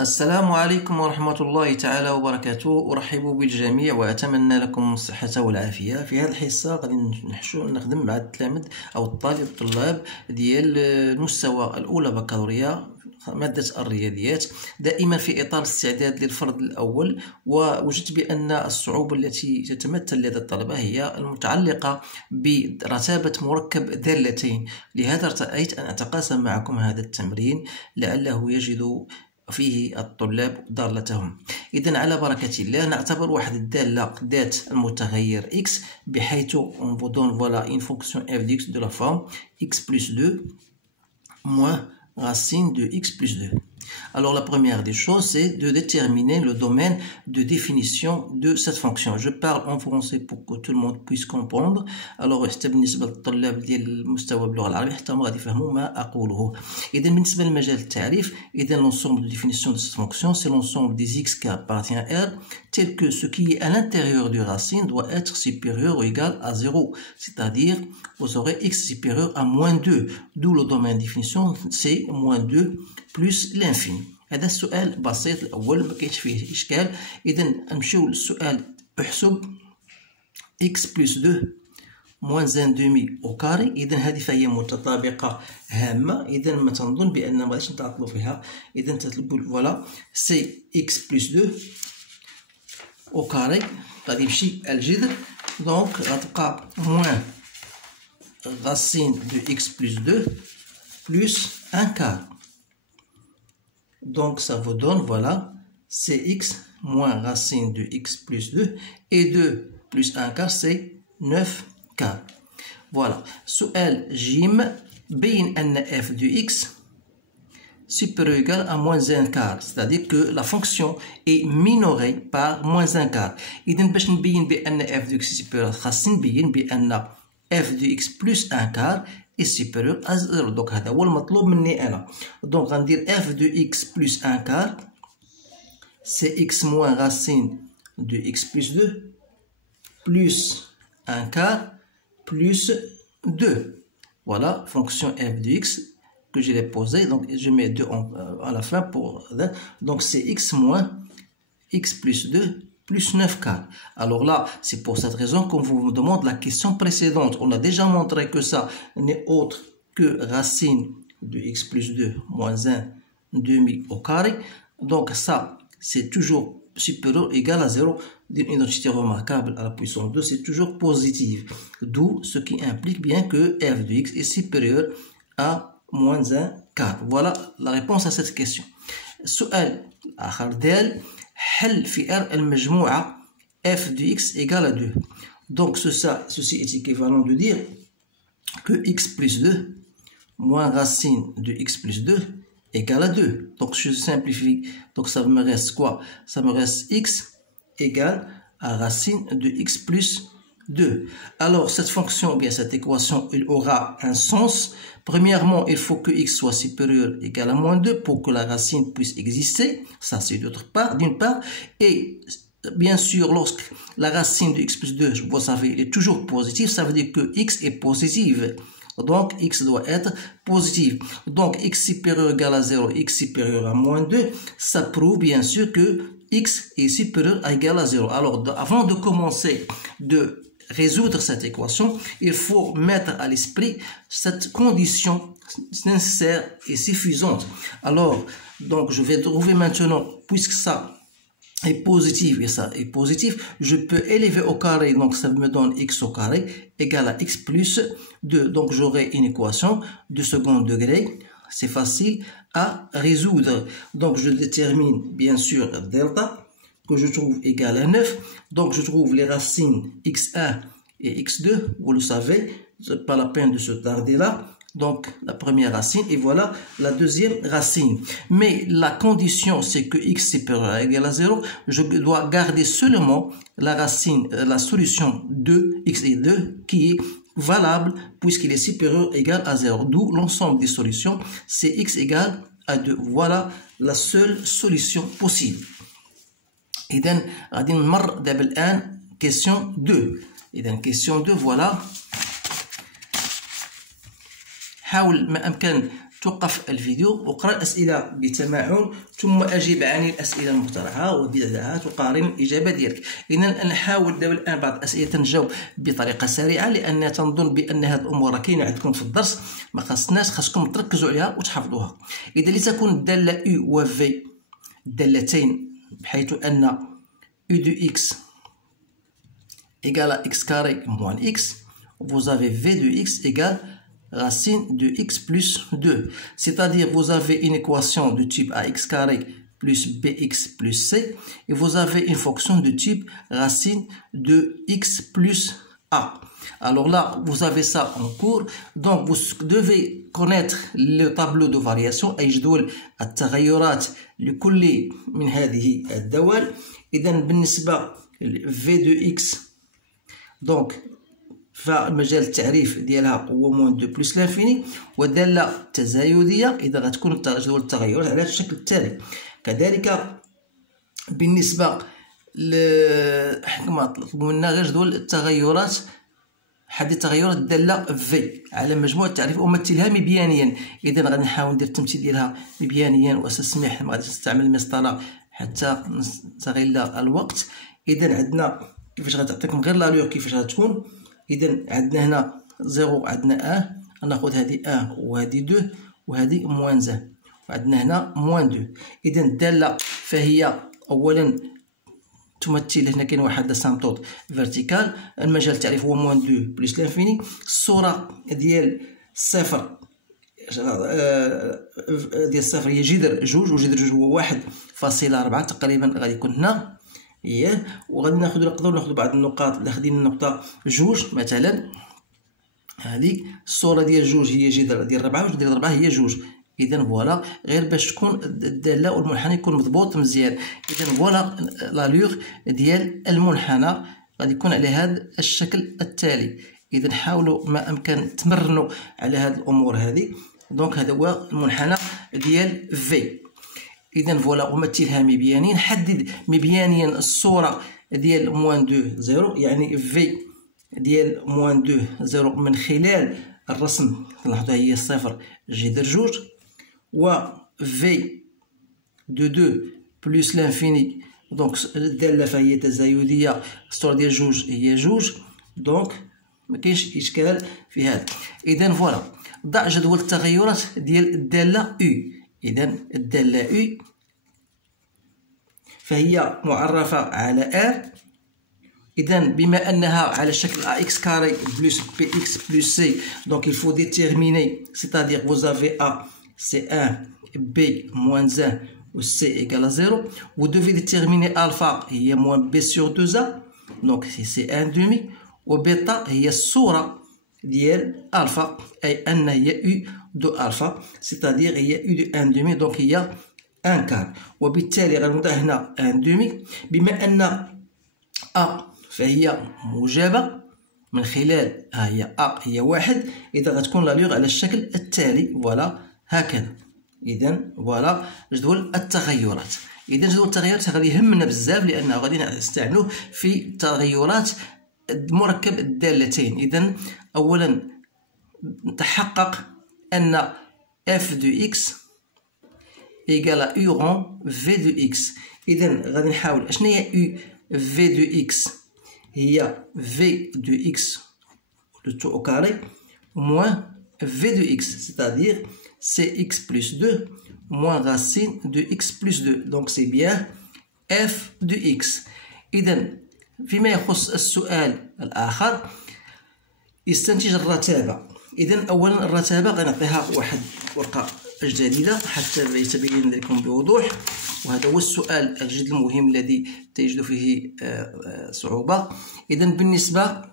السلام عليكم ورحمة الله تعالى وبركاته. أرحب بالجميع وأتمنى لكم الصحة والعافية. في هذه الحصة غادي نخدم مع التلاميذ أو الطلاب ديال المستوى الأولى بكالوريا مادة الرياضيات، دائما في إطار الاستعداد للفرض الأول. ووجدت بأن الصعوبة التي تتمثل لدى الطلبة هي المتعلقة برتابة مركب دالتين، لهذا ارتأيت أن أتقاسم معكم هذا التمرين لعله يجد فيه الطلاب ضالتهم. إذن على بركة الله نعتبر واحد الدالة ذات المتغير x، بحيث on vous donne voilà une fonction f de x de la forme x plus 2 moins racine de x plus 2. Alors la première des choses, c'est de déterminer le domaine de définition de cette fonction. Je parle en français pour que tout le monde puisse comprendre. Alors حتى بالنسبة للطلاب ديال المستوى باللغة العربية حتى هما غادي يفهموا ما أقوله. إذا بالنسبة لمجال التعريف، إذا l'ensemble de définition de cette fonction, c'est l'ensemble des x qui appartient à R, tel que ce qui est à l'intérieur du racine doit être supérieur ou égal à 0. C'est-à-dire, vous aurez x supérieur à moins 2. D'où le domaine de définition, c'est moins 2 plus l'infini. هذا السؤال بسيط الأول ما كاينش فيه إشكال. إذا نمشيو للسؤال. احسب x plus 2 moins 1 demi au carré. إذا هذه فهي متطابقة هامة، إذا ما تنظن بأن ما غاديش نتعطلوا فيها. إذا تطلبوا فوالا سي x plus 2 au carré، غادي يمشي الجذر، دونك غتبقى moins racine de x plus 2 plus 1 quart. Donc ça vous donne, voilà, cx moins racine de x plus 2, et 2 plus 1 quart, c'est 9 quart. Voilà. سؤال جيم، بين أن f de x supérieur ou égal à moins 1 quart, c'est-à-dire que la fonction est minorée par moins 1 quart. إذا باش نبين بأن f de x supérieur، خاص نبين بأن f de x plus 1 quart est supérieur à 0. Donc هذا هو المطلوب مني أنا. Donc غندير f de x plus 1 quart, c'est x moins racine de x plus 2 plus 1 quart plus 2. Voilà, fonction f de x que je l'ai posée. Donc je mets 2 à la fin pour... Donc c'est x moins x plus 2 plus 9 quart. Alors là, c'est pour cette raison qu'on vous demande la question précédente. On a déjà montré que ça n'est autre que racine de x plus 2 moins 1 demi au carré. Donc ça, c'est toujours supérieur ou égal à 0. D'une identité remarquable à la puissance 2, c'est toujours positive. D'où ce qui implique bien que f de x est supérieur à moins 1 quart. Voilà la réponse à cette question. السؤال الآخر ديال حل في R المجموعة f de x égale à 2. Donc ceci est équivalent de dire que x plus 2 moins racine de x plus 2 égale à 2. Donc je simplifie, donc ça me reste quoi? Ça me reste x égale à racine de x plus 2. Alors cette fonction, ou bien cette équation, il aura un sens. Premièrement, il faut que x soit supérieur ou égal à moins 2 pour que la racine puisse exister. Ça c'est d'une part. Et bien sûr, lorsque la racine de x plus 2, vous savez, est toujours positive, ça veut dire que x est positive. Donc x doit être positif. Donc x supérieur ou égal à 0, x supérieur à moins 2, ça prouve bien sûr que x est supérieur à égal à 0. Alors avant de commencer de résoudre cette équation, il faut mettre à l'esprit cette condition nécessaire et suffisante. Alors, donc je vais trouver maintenant, puisque ça est positif et ça est positif, je peux élever au carré, donc ça me donne x au carré égale à x plus 2. Donc j'aurai une équation de second degré. C'est facile à résoudre. Donc je détermine bien sûr delta, que je trouve égal à 9. Donc je trouve les racines x1 et x2, vous le savez, c'est pas la peine de se tarder là. Donc la première racine et voilà la deuxième racine. Mais la condition c'est que x supérieur à égal à 0, je dois garder seulement la racine, la solution 2, x et 2 qui est valable puisqu'il est supérieur égal à 0. D'où l'ensemble des solutions, c'est x égale à 2. Voilà la seule solution possible. إذن غادي نمر دابا الآن question 2. إذن question 2 voilà. حاول ما أمكن توقف الفيديو وقرأ الأسئلة بتمعن ثم أجيب عن الأسئلة المقترحة وبعدها تقارن الإجابة ديالك. إذا نحاول دابا الآن بعض الأسئلة نجاوب بطريقة سريعة، لأن تنظن بأن هذه الأمور كاينة عندكم في الدرس، ما خاصكم تركزوا عليها وتحفظوها. إذا لتكون الدالة U و V دالتين بحيث أن U de X égale à x carré moins x, vous avez V de x égale racine de x plus 2. C'est-à-dire vous avez une équation de type ax carré plus bx plus c et vous avez une fonction de type racine de x plus a. Alors là, vous avez ça en cours, donc vous devez connaître le tableau de variation أي جدول التغيرات لكل من هذه الدوال. إذا بالنسبة v de x دونك فمجال التعريف ديالها هو موان دو بلس لانفيني، ودالة تزايدية إذا غتكون جدول التغيرات على الشكل التالي. كذلك بالنسبة كما طلبوا منا غير جدول التغيرات، حدد التغيرات الدالة في على مجموع التعريف أمثلها مبيانيا. إذا غادي نحاول ندير التمثيل ديالها مبيانيا وسأسمح ما غاديش نستعمل المسطرة حتى نستغل الوقت. إذا عندنا كيفاش غتعطيكم غير لالور كيفاش غتكون. إذا عندنا هنا زيرو، عندنا ناخذ هذه وهذه دو وهذه موان زان، وعندنا هنا موان دو. إذا الدالة فهي أولا تمثل هنا كاين واحد اسامبتوط فيرتيكال، المجال التعريف هو موان دو بلس لانفيني، الصورة ديال الصفر هي جذر جوج، وجذر جوج هو 1.4 تقريبا غادي يكون هنا. وغادي نقدروا ناخذ بعض النقاط اللي خدينا النقطة جوج مثلا، هذه الصورة ديال جوج هي جذر ديال 4 وجذر ديال 4 هي جوج. إذا فوالا غير باش تكون الدالة والمنحنى يكون مضبوط مزيان. إذا فوالا لالور ديال المنحنى غادي يكون على هذا الشكل التالي. إذا حاولوا ما أمكن تمرنوا على هذه الأمور هذه. دونك هذا هو المنحنى ديال في. إذا فوالا أمثلها مبيانيا، نحدد مبيانيا الصورة ديال موان دو زيرو، يعني في ديال موان دو زيرو من خلال الرسم نلاحظوها هي صفر جذر جوج، و في دو دو بلس لانفيني دونك الدالة فهي تزايدية، الصورة ديال جوج هي جوج، دونك مكاينش إشكال في هذا. إذا فوالا ضع جدول التغيرات ديال الدالة أو. إذا الدالة أو فهي معرفة على R. إذا بما أنها على شكل AX carré plus BX plus C, donc il faut déterminer, c'est-à-dire vous avez A, c'est 1, B moins 1 ou C égale à 0. Vous devez déterminer alpha, il y a moins B sur 2A, donc c'est 1 demi, و بيتا هي الصورة ديال ألفا، أي أن هي U دو ألفا، c'est-à-dire هي U دو 1 demi، donc هي 1 كار. وبالتالي غنوضع هنا 1 demi، بما أن A فهي موجبة من خلال هي أ هي 1، إذا غتكون لالور على الشكل التالي فوالا هكذا. إذا فوالا جدول التغيرات. إذا جدول التغيرات غادي يهمنا بزاف لأنه غادي نستعملوه في تغيرات مركب الدالتين. إذا أولا نتحقق أن f de x égale à u rond v de x. إذا غادي نحاول أشنو هي u v de x، هي v de x le tout au carré moins v de x, c'est-à-dire c'est x plus 2 moins racine de x plus 2. Donc c'est bien f de x. إذا فيما يخص السؤال الآخر يستنتج الرتابة. إذا أولا الرتابة غنعطيها واحد ورقة جديدة حتى يتبين لكم بوضوح، وهذا هو السؤال الجد المهم الذي تجد فيه صعوبة. إذا بالنسبة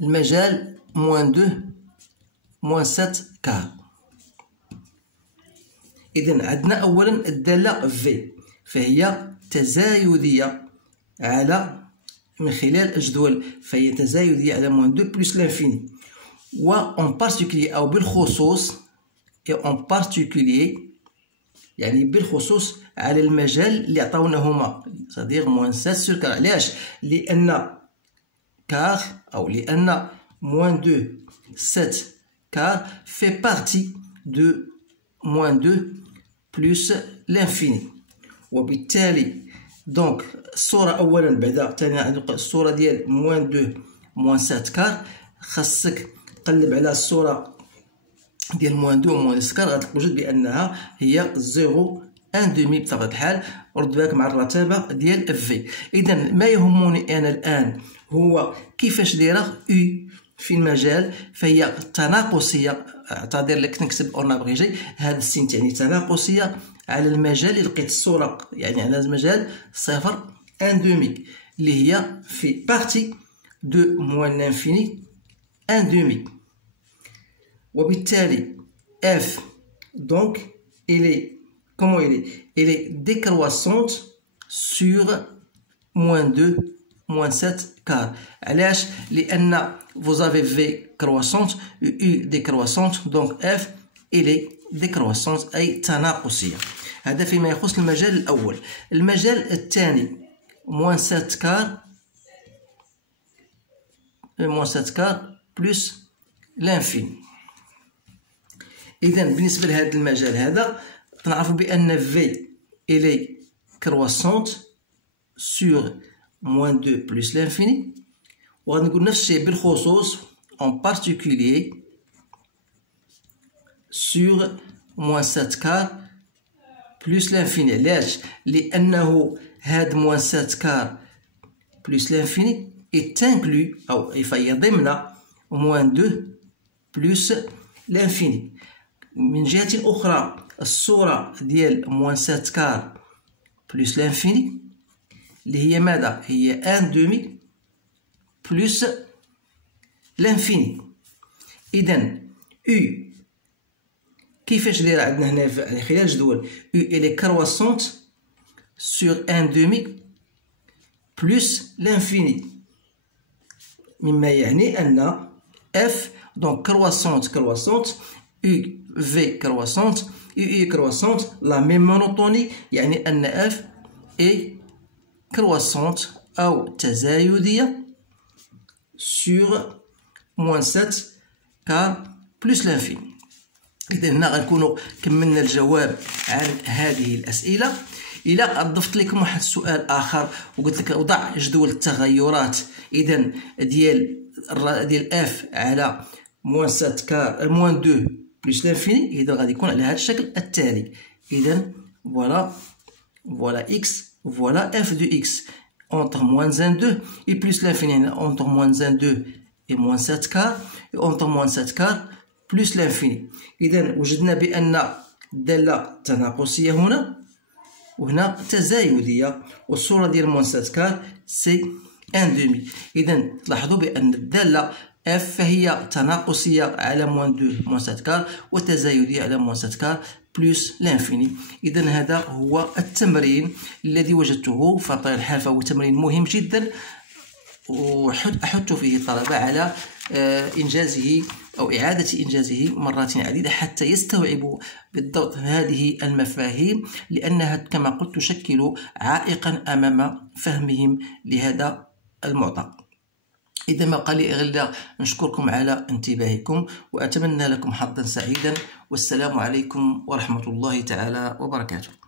المجال موان 2 موان 7 كار. إذا عندنا أولا الدالة في فهي تزايدية على من خلال الجدول، فهي تزايدية على موان 2 بلس لانفيني، و اون بارتيكولي أو بالخصوص اون بارتيكولي يعني بالخصوص على المجال اللي عطاوناهما، صديق موان 7 سور كار. علاش؟ لأن كار أو لأن موان 2 7 كار في بارتي de moins 2 plus l'infini. وبالتالي دونك الصورة أولا بعدا تاني الصورة ديال moins 2 moins 7 كار، خاصك تقلب على الصورة ديال moins 2 moins 7 كار، غتوجد بأنها هي 0 1 دومي بطبيعة الحال. رد بالك مع الرتابة ديال في. إذا ما يهمني أنا الآن هو كيفاش دايرة U في المجال، فهي تناقصية. اعتذر لك نكتب اون ابريجي، هذا السين تعني تناقصية على المجال اللي لقيت الصورة، يعني على المجال 0 1 دومي اللي هي في بارتي دو موان لانفيني 1 دومي. وبالتالي F donc il est comment il est décroissante sur moins 2 moins 7 quart. علاش؟ لأن vous avez V croissante U décroissante donc F il est décroissante أي تناقصية. هذا فيما يخص المجال الأول. المجال الثاني moins 7 quart plus l'infini. إذا بالنسبة لهذا المجال هذا تنعرفوا بأن V il est croissante sur moins 2 plus l'infini. وغادي نقول نفس الشيء بالخصوص en particulier sur moins 7 quart plus l'infini. علاش؟ لأنه هاد moins 7 quart plus l'infini est inclus أو فهي ضمن moins 2 plus l'infini. من جهة أخرى الصورة ديال moins 7 quart plus l'infini اللي هي ماذا؟ هي 1 دومي بلس لانفيني. إذا U كيفاش دايرة عندنا هنا في خلال الجدول؟ U إلي كرواسونت سور 1 دومي بلس لانفيني، مما يعني أن F دونك كرواسونت U V كرواسونت U كرواسونت لا ميم مونوتوني، يعني أن F إي كرواسونت أو تزايدية sur moins 7 car plus l'infini. إذا هنا غنكونوا كملنا الجواب عن هذه الأسئلة. إلا ضفت لكم واحد السؤال آخر وقلت لك وضع جدول التغيرات إذا ديال F على moins 7 car moins 2 plus l'infini، إذا غادي يكون على هذا الشكل التالي. إذا voilà X voilà F de X entre moins 1, 2 et plus l'infini entre moins 1, 2 et moins 7 quart et entre moins 7 quart plus l'infini. إذا وجدنا بأن الدالة تناقصية هنا وهنا تزايدية، والصورة ديال moins 7 quart سي 1 دومي. إذا تلاحظوا بأن الدالة F فهي تناقصية على moins 2 moins 7 quart وتزايدية على moins 7 quart بلس لانفيني. إذا هذا هو التمرين الذي وجدته في طبيعة الحال، فهو تمرين مهم جدا وأحث فيه الطلبة على إنجازه أو إعادة إنجازه مرات عديدة حتى يستوعبوا بالضبط هذه المفاهيم، لأنها كما قلت تشكل عائقا أمام فهمهم لهذا المعطى. إذا ما بقى لي غير نشكركم على انتباهكم وأتمنى لكم حظا سعيدا، والسلام عليكم ورحمة الله تعالى وبركاته.